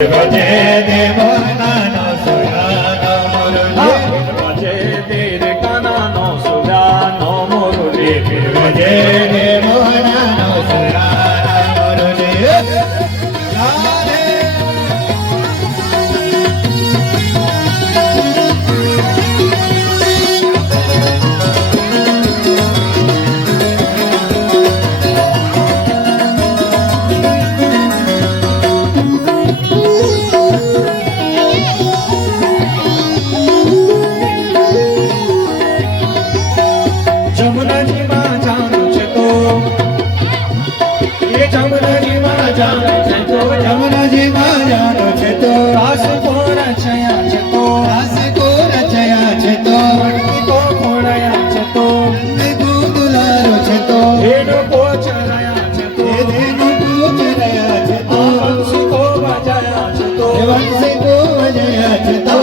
ભજે દેવાનાનો સુરાનો મુરલી ભજે દેર કાનાનો સુરાનો મુરલી ભજે દેવાનાનો સુરાનો મુરલી જમનાજી માં જાનો છે તો રાસ કો રચયા છે તો રાસ કો રચયા છે તો કો ખોડાયા છે તો દુલારો છે તો ધેનો કો ચરાયા છે તો ધેનો કો ચરાયા છે તો વંશી કો બજાયા છે તો વંશી કો બજાયા છે તો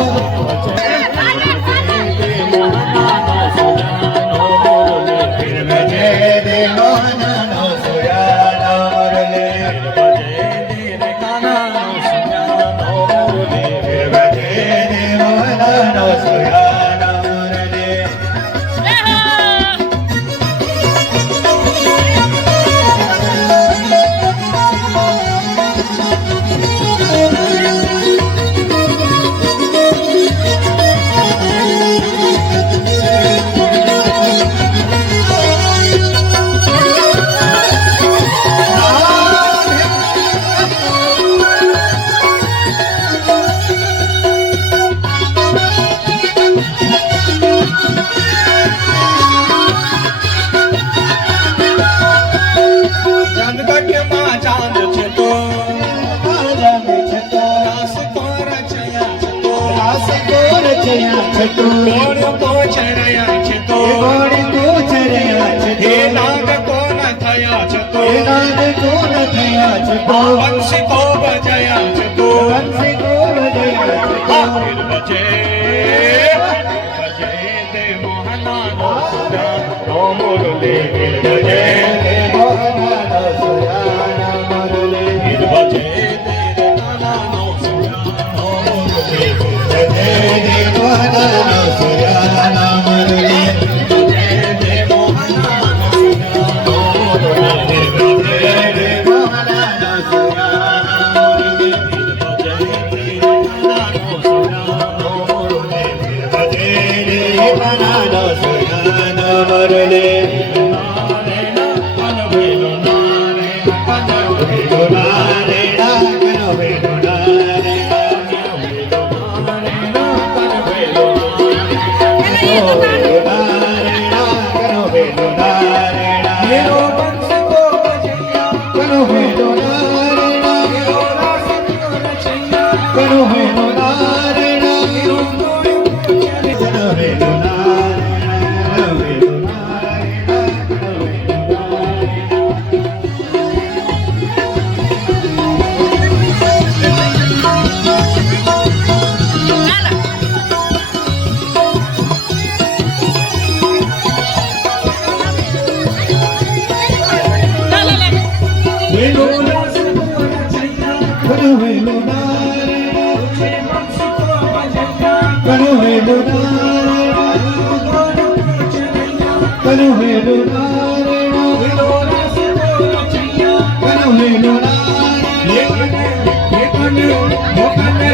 ઘોડી કો ચરયા છે તો ઘોડી કો ચરયા છે હે નાગ કોન થયા છે તો હે નાગ કોન થયા છે તો વંશી કો બજાયા છે તો વંશી કો બજાયા છે તો ભજે ભજે દે મોહનાનો સુરાનો મુરલી ભજે દે મોહનાનો સુરાનો મુરલી ભજે દે કાનાનો સુરાનો મુરલી ભજે દે મોહનાનો સુરાનો મુરલી ભજે દે મોહનાનો સુરાનો મુરલી ભજે દે મોહનાનો સુરાનો મુરલી ભજે દે કાનાનો સુરાનો મુરલી ભજે દે કાનાનો સુરાનો મુરલી Kanu